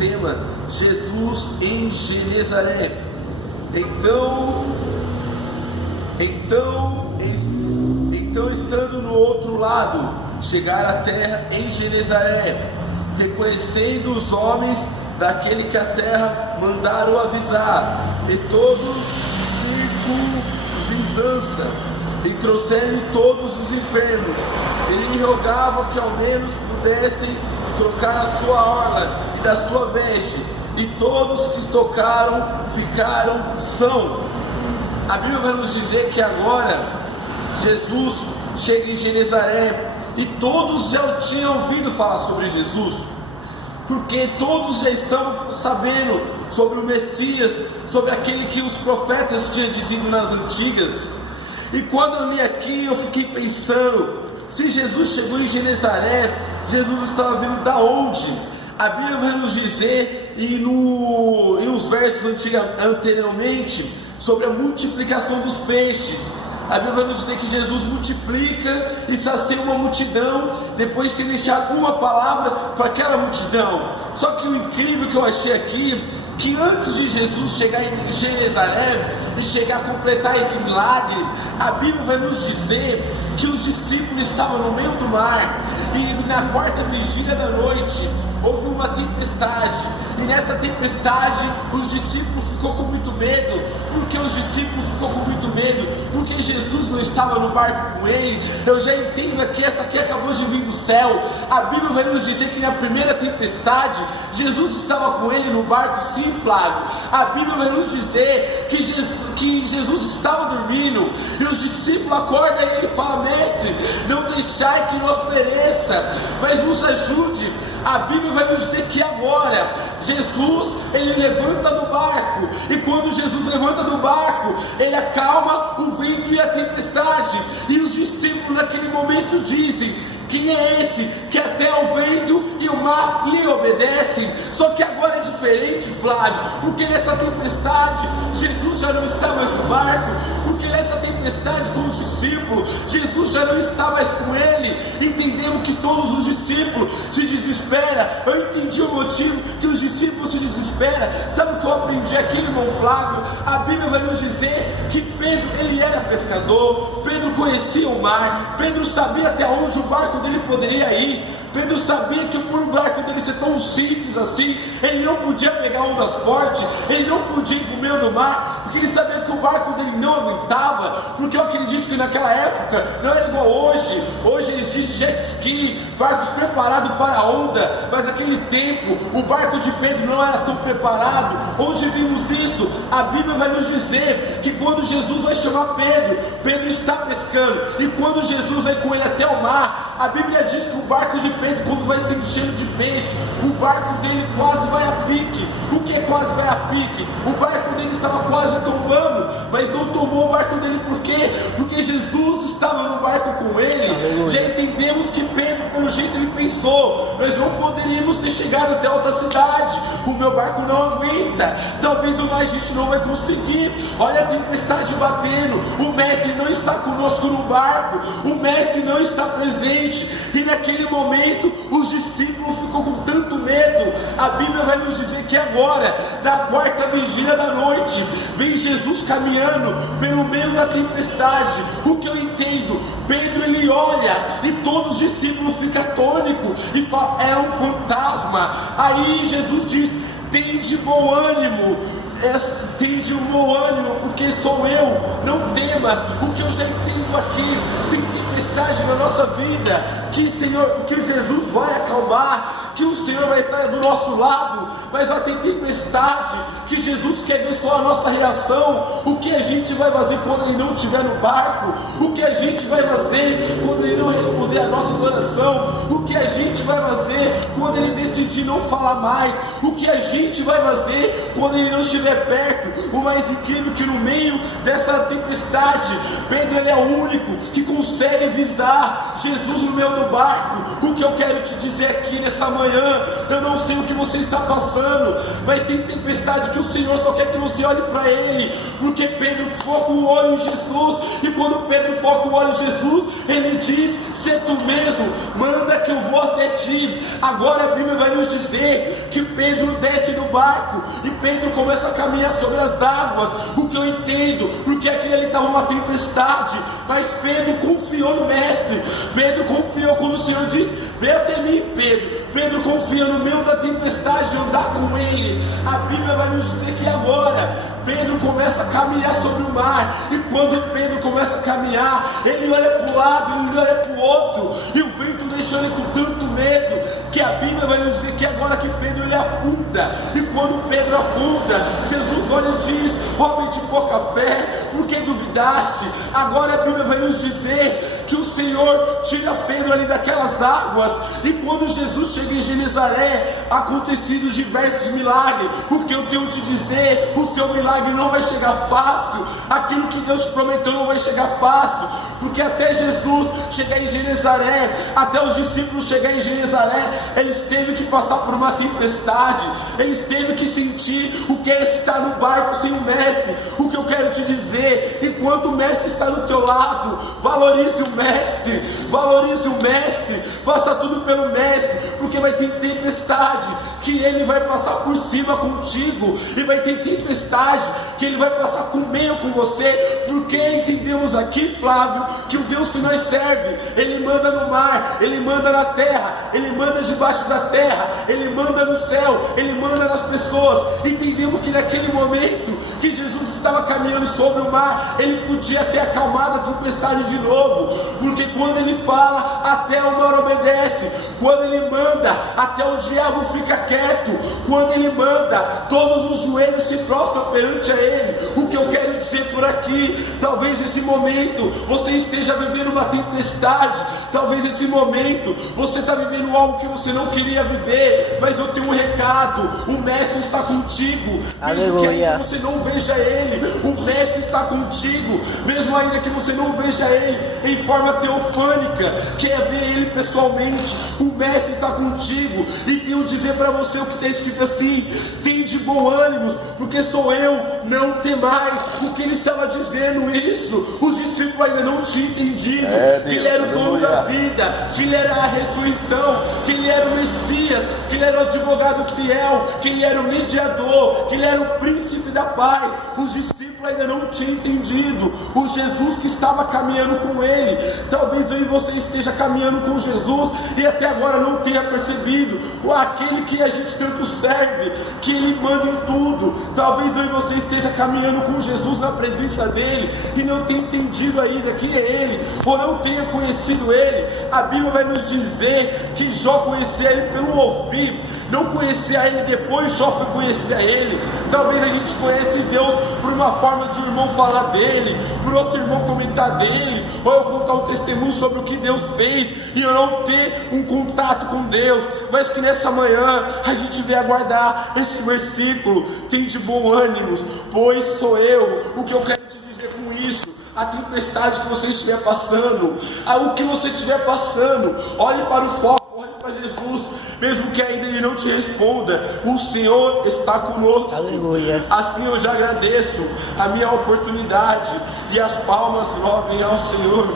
tema: Jesus em Genezaré. Então, estando no outro lado, chegaram à terra em Genezaré, reconhecendo os homens daquele que a terra mandaram avisar, e todo circunvizinhança, e trouxeram todos os enfermos. Ele lhe rogava que ao menos pudessem trocar a sua orla e da sua veste, e todos que tocaram ficaram sãos. A Bíblia vai nos dizer que agora Jesus chega em Genezaré, e todos já tinham ouvido falar sobre Jesus, porque todos já estavam sabendo sobre o Messias, sobre aquele que os profetas tinham dizido nas antigas. E quando eu li aqui, eu fiquei pensando, se Jesus chegou em Genezaré, Jesus estava vindo da onde? A Bíblia vai nos dizer, e os versos anteriormente, sobre a multiplicação dos peixes. A Bíblia vai nos dizer que Jesus multiplica e sacia uma multidão, depois de ter deixado uma palavra para aquela multidão. Só que o incrível que eu achei aqui, que antes de Jesus chegar em Genezaré e chegar a completar esse milagre, a Bíblia vai nos dizer que os discípulos estavam no meio do mar, e na quarta vigília da noite houve uma tempestade, e nessa tempestade os discípulos ficou com muito medo. Porque os discípulos ficou com muito medo? Porque Jesus não estava no barco com ele. Eu já entendo aqui, essa aqui acabou de vir do céu. A Bíblia vai nos dizer que na primeira tempestade Jesus estava com ele no barco. Sim, Flávio, a Bíblia vai nos dizer que Jesus estava dormindo, e os discípulos acordam e ele fala: mestre, não deixai que nós pereça, mas nos ajude. A Bíblia vai nos dizer que agora Jesus, ele levanta do barco, e quando Jesus levanta do barco, ele acalma o vento e a tempestade, e os discípulos naquele momento dizem: quem é esse que até o vento e o mar lhe obedecem? Só que agora é diferente, Flávio, porque nessa tempestade Jesus já não está mais no barco, porque nessa tempestade com os discípulos Jesus já não está mais com ele. Entendemos que todos os discípulos se desesperam. Eu entendi o motivo que os discípulos se desesperam. Sabe o que eu aprendi aqui, irmão Flávio? A Bíblia vai nos dizer que Pedro, ele era pescador. Pedro conhecia o mar, Pedro sabia até onde o barco dele poderia ir. Pedro sabia que por o barco dele ser tão simples assim, ele não podia pegar ondas fortes, ele não podia ir para o meio do mar, porque ele sabia que o barco dele não aguentava. Porque eu acredito que naquela época não era igual hoje. Hoje existe jet ski, barcos preparados para a onda, mas naquele tempo o barco de Pedro não era tão preparado. Hoje vimos isso. A Bíblia vai nos dizer que quando Jesus vai chamar Pedro, Pedro está pescando, e quando Jesus vai com ele até o mar, a Bíblia diz que o barco de Pedro, quando vai se enchendo de peixe, o barco dele quase vai a pique. O que quase vai a pique? O barco dele estava quase tombando, mas não tomou o barco dele. Por quê? Porque Jesus estava no barco com ele. Aleluia. Já entendemos que Pedro, pelo jeito, ele pensou: nós não poderíamos ter chegado até outra cidade, o meu barco não aguenta, talvez a gente não vai conseguir. Olha a tempestade batendo, o mestre não está conosco no barco, o mestre não está presente. E naquele momento os discípulos ficou com tanto medo. A Bíblia vai nos dizer que agora, na quarta vigília da noite, vem Jesus caminhando pelo meio da tempestade. O que eu entendo, Pedro, ele olha, e todos os discípulos ficam atônicos e falam: é um fantasma. Aí Jesus diz: tende bom ânimo, tende um bom ânimo, porque sou eu, não temas. O que eu já entendo aqui, tem tempestade na nossa vida, que Jesus vai acalmar, que o Senhor vai estar do nosso lado, mas vai ter tempestade que Jesus quer ver só a nossa reação. O que a gente vai fazer quando ele não estiver no barco? O que a gente vai fazer quando ele não responder a nossa oração? O que a gente vai fazer quando ele decidir não falar mais? O que a gente vai fazer quando ele não estiver perto? O mais incrível é que no meio dessa tempestade, Pedro, ele é o único que consegue visar Jesus no meio do barco. O que eu quero te dizer aqui nessa manhã, eu não sei o que você está passando, mas tem tempestade que o Senhor só quer que você olhe para Ele, porque Pedro foca o olho em Jesus, e quando Pedro foca o olho em Jesus, ele diz: se tu mesmo, manda que eu vou até ti. Agora a Bíblia vai nos dizer que Pedro desce barco e Pedro começa a caminhar sobre as águas. O que eu entendo, porque aquilo ali estava uma tempestade, mas Pedro confiou no mestre. Pedro confiou quando o Senhor diz: vem até mim, Pedro. Pedro confia no meio da tempestade, andar com ele. A Bíblia vai nos dizer que agora Pedro começa a caminhar sobre o mar, e quando Pedro começa a caminhar, ele olha para o lado, ele olha para o outro, e o vento deixa ele com tanto medo, que a Bíblia vai nos dizer que agora que Pedro ele afunda, e quando Pedro afunda, Jesus olha e diz: homem de pouca fé, por que duvidaste? Agora a Bíblia vai nos dizer que o Senhor tira Pedro ali daquelas águas, e quando Jesus chega em Genezaré, acontecidos diversos milagres. O que eu tenho te dizer, o seu milagre não vai chegar fácil, aquilo que Deus te prometeu não vai chegar fácil, porque até Jesus chegar em Genezaré, até os discípulos chegar em Genezaré, eles teve que passar por uma tempestade, eles teve que sentir o que é estar no barco sem o mestre. O que eu quero te dizer, enquanto o mestre está no teu lado, valorize o mestre, faça tudo pelo mestre, porque vai ter tempestade que ele vai passar por cima contigo, e vai ter tempestade que ele vai passar com meio com você, porque entendemos aqui, Flávio, que o Deus que nós serve, ele manda no mar, ele manda na terra, ele manda debaixo da terra, ele manda no céu, ele manda nas pessoas. Entendemos que naquele momento que Jesus estava caminhando sobre o mar, ele podia ter acalmado a tempestade de novo, porque quando ele fala, até o mar obedece. Quando ele manda, até o diabo fica quieto. Quando ele manda, todos os joelhos se prostram perante a ele. O que eu quero dizer por aqui, talvez nesse momento você esteja vivendo uma tempestade, talvez nesse momento você está vivendo algo que você não queria viver, mas eu tenho um recado: o mestre está contigo. Mesmo que ainda você não veja ele, o mestre está contigo. Mesmo ainda que você não veja ele em forma teofânica, quer ver ele pessoalmente, o mestre está contigo. E tenho dizer para você o que está escrito assim: tem de bom ânimo, porque sou eu, não temais. O que ele estava dizendo isso, os discípulos ainda não tinham entendido, que ele era o dono da vida, que ele era a ressurreição, que ele era o Messias, que ele era o advogado fiel, que ele era o mediador, que ele era o príncipe da paz. Os discípulos ainda não tinham entendido o Jesus que estava caminhando com ele. Talvez eu e você esteja caminhando com Jesus e até agora não tenha percebido, ou aquele que a gente tanto serve, que ele manda em tudo. Talvez eu e você esteja caminhando com Jesus na presença dele e não tenha entendido ainda quem é ele, ou não tenha conhecido ele. A Bíblia vai nos dizer que Jó conhecia ele pelo ouvir, não conhecia ele depois Jó foi conhecer a ele. Talvez a gente conhece Deus por uma forma de um irmão falar dele, por outro irmão comentar dele, ou eu contar um testemunho sobre o que Deus fez e eu não ter um contato com Deus. Mas que nessa manhã a gente venha aguardar esse versículo: tem de bom ânimo, pois sou eu. O que eu quero te dizer com isso, a tempestade que você estiver passando, o que você estiver passando, olhe para o foco, olhe para Jesus, mesmo que ainda ele não te responda, o Senhor está conosco. Aleluia. Assim eu já agradeço a minha oportunidade, e as palmas louvem ao Senhor.